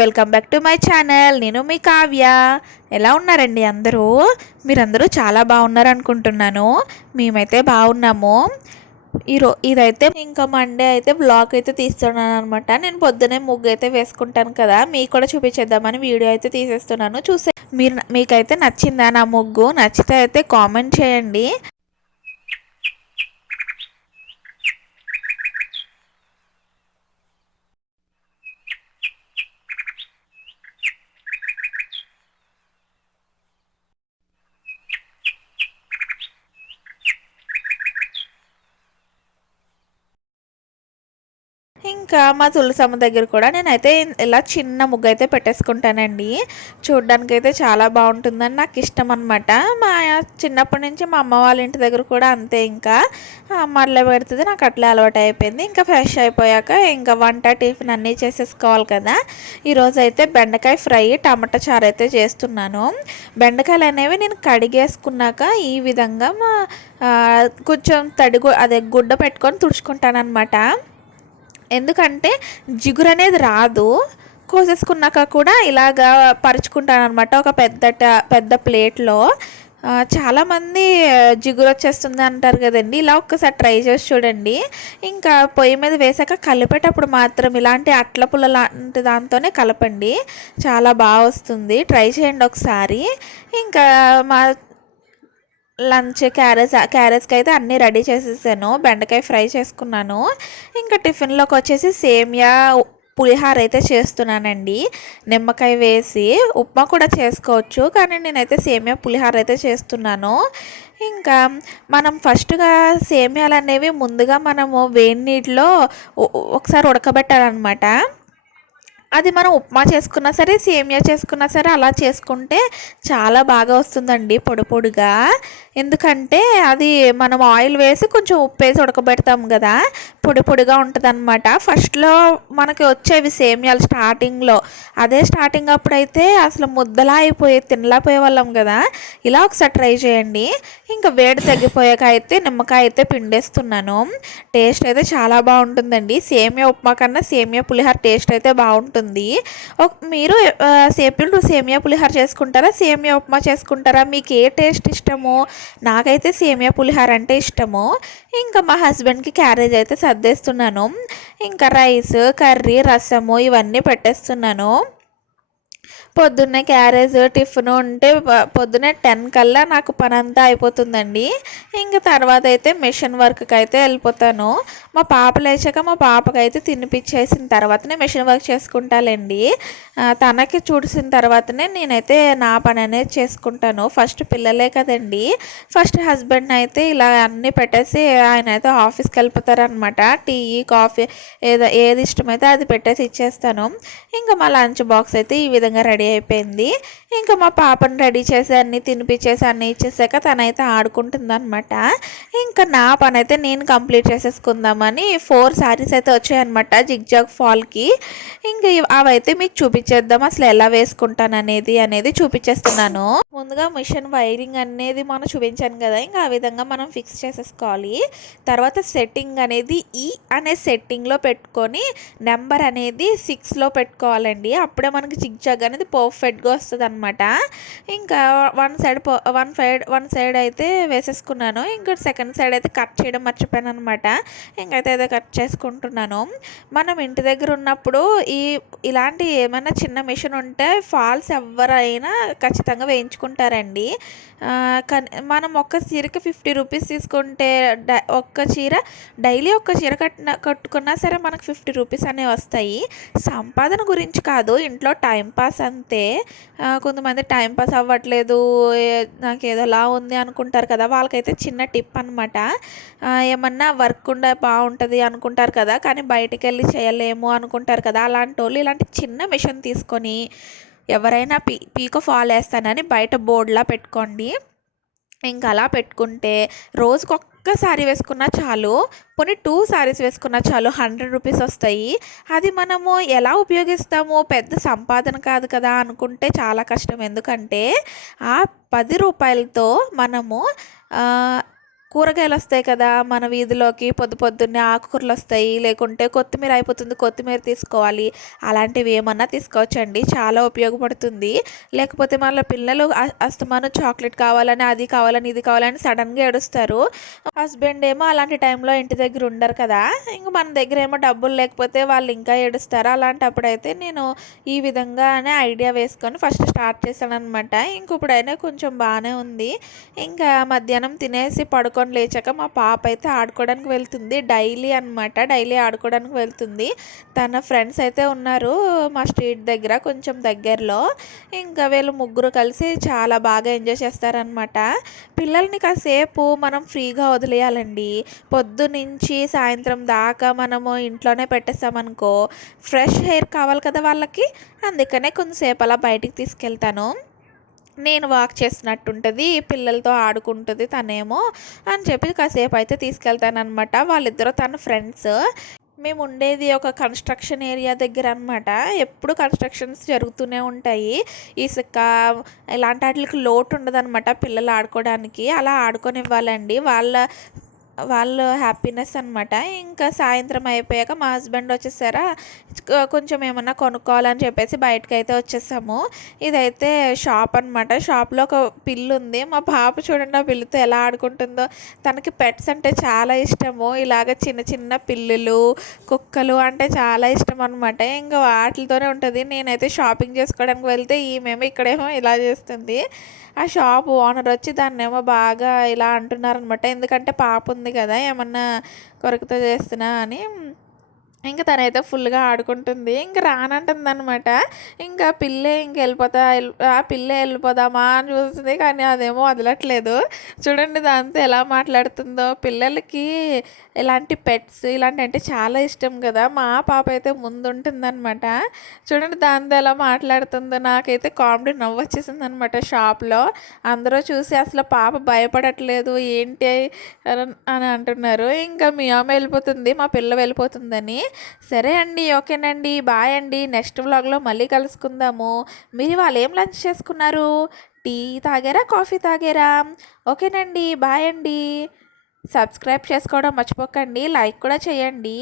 Welcome back to my channel. నేను మీ కావ్య. ఎలా ఉన్నారండి అందరూ? మీరందరూ చాలా బాగున్నారు అనుకుంటున్నాను. మేమైతే బాగున్నాము. ఇదైతే ఇంకా మండే అయితే బ్లాగ్ అయితే తీస్తున్నాను అనమాట. నేను పొద్దునే ముగ్గు అయితే వేసుకుంటాను కదా, మీకు కూడా చూపించేద్దామని వీడియో అయితే తీసేస్తున్నాను. మీకైతే నచ్చిందా నా ముగ్గు? నచ్చితే అయితే కామెంట్ చేయండి. ఇంకా మా తులసమ్మ దగ్గర కూడా నేనైతే ఇలా చిన్న ముగ్గు అయితే పెట్టేసుకుంటానండి. చూడ్డానికైతే చాలా బాగుంటుందని నాకు ఇష్టం అనమాట. చిన్నప్పటి నుంచి మా అమ్మ వాళ్ళ ఇంటి దగ్గర కూడా అంతే. ఇంకా మళ్ళీ పెడుతుంది, నాకు అట్లే అలవాటు అయిపోయింది. ఇంకా ఫ్రెష్ అయిపోయాక ఇంకా వంట టిఫిన్ అన్నీ చేసేసుకోవాలి కదా. ఈరోజు అయితే బెండకాయ ఫ్రై, టమాటా చారు అయితే చేస్తున్నాను. బెండకాయలు అనేవి నేను కడిగేసుకున్నాక ఈ విధంగా కొంచెం అదే గుడ్డ పెట్టుకొని తుడుచుకుంటాను అనమాట. ఎందుకంటే జిగురు అనేది రాదు. కోసేసుకున్నాక కూడా ఇలాగా పరుచుకుంటాను అనమాట ఒక పెద్ద ప్లేట్లో. చాలామంది జిగురు వచ్చేస్తుంది అంటారు కదండి. ఇలా ఒక్కసారి ట్రై చేసి చూడండి. ఇంకా పొయ్యి మీద వేసాక కలిపేటప్పుడు మాత్రం ఇలాంటి అట్ల పుల్ల లాంటి దాంతోనే కలపండి, చాలా బాగా వస్తుంది. ట్రై చేయండి ఒకసారి. ఇంకా మా లంచ్ క్యారెట్స్కి అయితే అన్నీ రెడీ చేసేసాను. బెండకాయ ఫ్రై చేసుకున్నాను. ఇంకా టిఫిన్లోకి వచ్చేసి సేమియా పులిహార అయితే చేస్తున్నానండి. నిమ్మకాయ వేసి ఉప్మా కూడా చేసుకోవచ్చు, కానీ నేనైతే సేమియా పులిహార అయితే చేస్తున్నాను. ఇంకా మనం ఫస్ట్గా సేమియాలు అనేవి ముందుగా మనము వేడి నీటిలో ఒకసారి ఉడకబెట్టాలన్నమాట. అది మనం ఉప్మా చేసుకున్నా సరే, సేమియా చేసుకున్నా సరే అలా చేసుకుంటే చాలా బాగా వస్తుందండి, పొడి పొడిగా. ఎందుకంటే అది మనం ఆయిల్ వేసి కొంచెం ఉప్పు వేసి ఉడకబెడతాం కదా, పొడి పొడిగా ఉంటుంది అనమాట. ఫస్ట్లో మనకి వచ్చేవి సేమియాలు స్టార్టింగ్లో. అదే స్టార్టింగ్ అప్పుడైతే అసలు ముద్దలా అయిపోయి తినలేకపోయే వాళ్ళం కదా. ఇలా ఒకసారి ట్రై చేయండి. ఇంకా వేడి తగ్గిపోయాక అయితే నిమ్మకాయ అయితే పిండేస్తున్నాను. టేస్ట్ అయితే చాలా బాగుంటుందండి. సేమియా ఉప్మా కన్నా సేమియా పులిహార టేస్ట్ అయితే బాగుంటుంది. మీరు సేమియా పులిహార చేసుకుంటారా, సేమియా ఉప్మా చేసుకుంటారా? మీకు ఏ టేస్ట్ ఇష్టమో? నాకైతే సేమియా పులిహార అంటే ఇష్టము. ఇంకా మా హస్బెండ్కి క్యారేజ్ అయితే సర్దేస్తున్నాను. ఇంకా రైస్, కర్రీ, రసము ఇవన్నీ పెట్టేస్తున్నాను. పొద్దున్నే క్యారేజ్ టిఫిన్ ఉంటే పొద్దున్నే 10 కల్లా నాకు పని అంతా అయిపోతుందండి. ఇంకా తర్వాత అయితే మిషన్ వర్క్కి అయితే వెళ్ళిపోతాను. మా పాప లేచాక మా పాపకైతే తినిపించేసిన తర్వాతనే మిషన్ వర్క్ చేసుకుంటానండి. తనకి చూసిన తర్వాతనే నేనైతే నా పని అనేది చేసుకుంటాను. ఫస్ట్ పిల్లలే కదండి. ఫస్ట్ హస్బెండ్ అయితే ఇలా అన్నీ పెట్టేసి ఆయన అయితే ఆఫీస్కి వెళ్ళిపోతారనమాట. టీ, కాఫీ ఏది ఇష్టమైతే అది పెట్టేసి ఇచ్చేస్తాను. ఇంకా మా లంచ్ బాక్స్ అయితే ఈ విధంగా రెడీ అయిపోయింది. ఇంకా మా పాపను రెడీ చేసి అన్నీ తినిపించేసి అన్నీ ఇచ్చేసాక తనైతే ఆడుకుంటుందన్నమాట. ఇంకా నా పని అయితే నేను కంప్లీట్ చేసేసుకుందామని 4 శారీస్ అయితే వచ్చాయన్నమాట జిగ్జాగ్ ఫాల్కి. ఇంకా అవైతే మీకు చూపించేద్దాం, అసలు ఎలా వేసుకుంటాను అనేది చూపించేస్తున్నాను. ముందుగా మిషన్ వైరింగ్ అనేది మనం చూపించాను కదా, ఇంకా ఆ విధంగా మనం ఫిక్స్ చేసేసుకోవాలి. తర్వాత సెట్టింగ్ అనేది ఈ అనే సెట్టింగ్లో పెట్టుకొని నెంబర్ అనేది 6లో పెట్టుకోవాలండి. అప్పుడే మనకి జిగ్జాగ్ అనేది పర్ఫెక్ట్గా వస్తుంది అనమాట. ఇంకా వన్ సైడ్ అయితే వేసేసుకున్నాను. ఇంకా సెకండ్ సైడ్ అయితే కట్ చేయడం మర్చిపోయాను అనమాట. ఇంకైతే అదే కట్ చేసుకుంటున్నాను. మనం ఇంటి దగ్గర ఉన్నప్పుడు ఇలాంటి ఏమైనా చిన్న మిషన్ ఉంటే ఫాల్స్ ఎవరైనా ఖచ్చితంగా వేయించుకుంటారండి. మనం ఒక్క చీరకి 50 రూపీస్ తీసుకుంటే డైలీ ఒక్క చీర కట్టుకున్నా సరే మనకు 50 రూపీస్ అనేవి వస్తాయి. సంపాదన గురించి కాదు, ఇంట్లో టైంపాస్ అంతే. కొంతమంది టైంపాస్ అవ్వట్లేదు, నాకు ఏదోలా ఉంది అనుకుంటారు కదా, వాళ్ళకైతే చిన్న టిప్ అనమాట. ఏమన్నా వర్క్ ఉండే బాగుంటుంది అనుకుంటారు కదా, కానీ బయటికి వెళ్ళి చేయలేము అనుకుంటారు కదా, అలాంటి వాళ్ళు ఇలాంటి చిన్న మిషన్ తీసుకొని ఎవరైనా పీకో ఫాల్ వేస్తానని బయట బోర్డులా పెట్టుకోండి. ఇంకా అలా పెట్టుకుంటే రోజుకు ఒక్క శారీ వేసుకున్నా చాలు, పోనీ 2 శారీస్ వేసుకున్నా చాలు, 100 రూపీస్ వస్తాయి. అది మనము ఎలా ఉపయోగిస్తామో, పెద్ద సంపాదన కాదు కదా అనుకుంటే చాలా కష్టం. ఎందుకంటే ఆ 10 రూపాయలతో మనము కూరగాయలు వస్తాయి కదా మన వీధిలోకి, పొద్దున్నే ఆకుకూరలు వస్తాయి, లేకుంటే కొత్తిమీర అయిపోతుంది, కొత్తిమీర తీసుకోవాలి, అలాంటివి ఏమన్నా తీసుకోవచ్చండి. చాలా ఉపయోగపడుతుంది. లేకపోతే మళ్ళీ పిల్లలు అస్తమానం చాక్లెట్ కావాలని, అది కావాలని, ఇది కావాలని సడన్గా ఏడుస్తారు. హస్బెండ్ ఏమో అలాంటి టైంలో ఇంటి దగ్గర ఉండరు కదా, ఇంక మన దగ్గర ఏమో డబ్బులు లేకపోతే వాళ్ళు ఇంకా ఏడుస్తారు. అలాంటప్పుడైతే నేను ఈ విధంగానే ఐడియా వేసుకొని ఫస్ట్ స్టార్ట్ చేశాను అనమాట. ఇంక ఇప్పుడైనా కొంచెం బాగానే ఉంది. ఇంకా మధ్యాహ్నం తినేసి పడుకొని లేచాక మా పాప అయితే ఆడుకోవడానికి వెళ్తుంది. డైలీ అనమాట, డైలీ ఆడుకోవడానికి వెళ్తుంది. తన ఫ్రెండ్స్ అయితే ఉన్నారు మా స్ట్రీట్ దగ్గర, కొంచెం దగ్గరలో. ఇంకా వీళ్ళు ముగ్గురు కలిసి చాలా బాగా ఎంజాయ్ చేస్తారనమాట. పిల్లల్ని కాసేపు మనం ఫ్రీగా వదిలేయాలండి. పొద్దునుంచి సాయంత్రం దాకా మనము ఇంట్లోనే పెట్టేస్తామనుకో, ఫ్రెష్ ఎయిర్ కావాలి కదా వాళ్ళకి. అందుకనే కొంతసేపు అలా బయటికి తీసుకెళ్తాను. నేను వాక్ చేసినట్టుంటుంది, పిల్లలతో ఆడుకుంటుంది తనేమో అని చెప్పి కాసేపు అయితే తీసుకెళ్తానమాట. వాళ్ళిద్దరూ తన ఫ్రెండ్స్. మేము ఉండేది ఒక కన్స్ట్రక్షన్ ఏరియా దగ్గర అనమాట. ఎప్పుడు కన్స్ట్రక్షన్స్ జరుగుతూనే ఉంటాయి. ఇసుక ఇలాంటి వాటికి లోటు ఉండదన్నమాట పిల్లలు ఆడుకోవడానికి. అలా ఆడుకొనివ్వాలండి, వాళ్ళ హ్యాపీనెస్ అనమాట. ఇంకా సాయంత్రం అయిపోయాక మా హస్బెండ్ వచ్చేసారా, కొంచెం ఏమన్నా కొనుక్కోవాలని చెప్పేసి బయటకు అయితే వచ్చేసాము. ఇదైతే షాప్ అనమాట. షాప్లో ఒక పిల్లు ఉంది. మా పాప చూడండి ఆ పిల్లితో ఎలా ఆడుకుంటుందో. తనకి పెట్స్ అంటే చాలా ఇష్టము. ఇలాగ చిన్న చిన్న పిల్లులు, కుక్కలు అంటే చాలా ఇష్టం అనమాట. ఇంకా వాటితోనే ఉంటుంది. నేనైతే షాపింగ్ చేసుకోవడానికి వెళ్తే ఈమెమో ఇక్కడేమో ఇలా చేస్తుంది. ఆ షాప్ ఓనర్ వచ్చి దాన్నేమో బాగా ఇలా అంటున్నారనమాట. ఎందుకంటే పాప ఉంది కదా, ఏమన్నా కొరకతో చేస్తున్నా అని. ఇంకా తనైతే ఫుల్గా ఆడుకుంటుంది. ఇంక రానంటుంది అనమాట. ఇంకా పిల్లే ఆ పిల్లే వెళ్ళిపోదామా అని చూస్తుంది, కానీ అదేమో వదలట్లేదు. చూడండి దాంతో ఎలా మాట్లాడుతుందో. పిల్లలకి ఇలాంటి పెట్స్ ఇలాంటి అంటే చాలా ఇష్టం కదా. మా పాప అయితే ముందు ఉంటుందన్నమాట. చూడండి దాంతో ఎలా మాట్లాడుతుందో. నాకైతే కామెడీ నవ్వు వచ్చేసింది అనమాట. షాప్లో అందరూ చూసి అసలు పాప భయపడట్లేదు ఏంటి అని అంటున్నారు. ఇంకా మీ అమ్మ వెళ్ళిపోతుంది, మా పిల్ల వెళ్ళిపోతుందని. సరే అండి, ఓకేనండి, బాయ్ అండి. నెక్స్ట్ వ్లాగ్లో మళ్ళీ కలుసుకుందాము. మీరు వాళ్ళు ఏం లంచ్ చేసుకున్నారు? టీ తాగారా, కాఫీ తాగారా? ఓకేనండి, బాయ్ అండి. సబ్స్క్రైబ్ చేసుకోవడం మర్చిపోకండి, లైక్ కూడా చేయండి.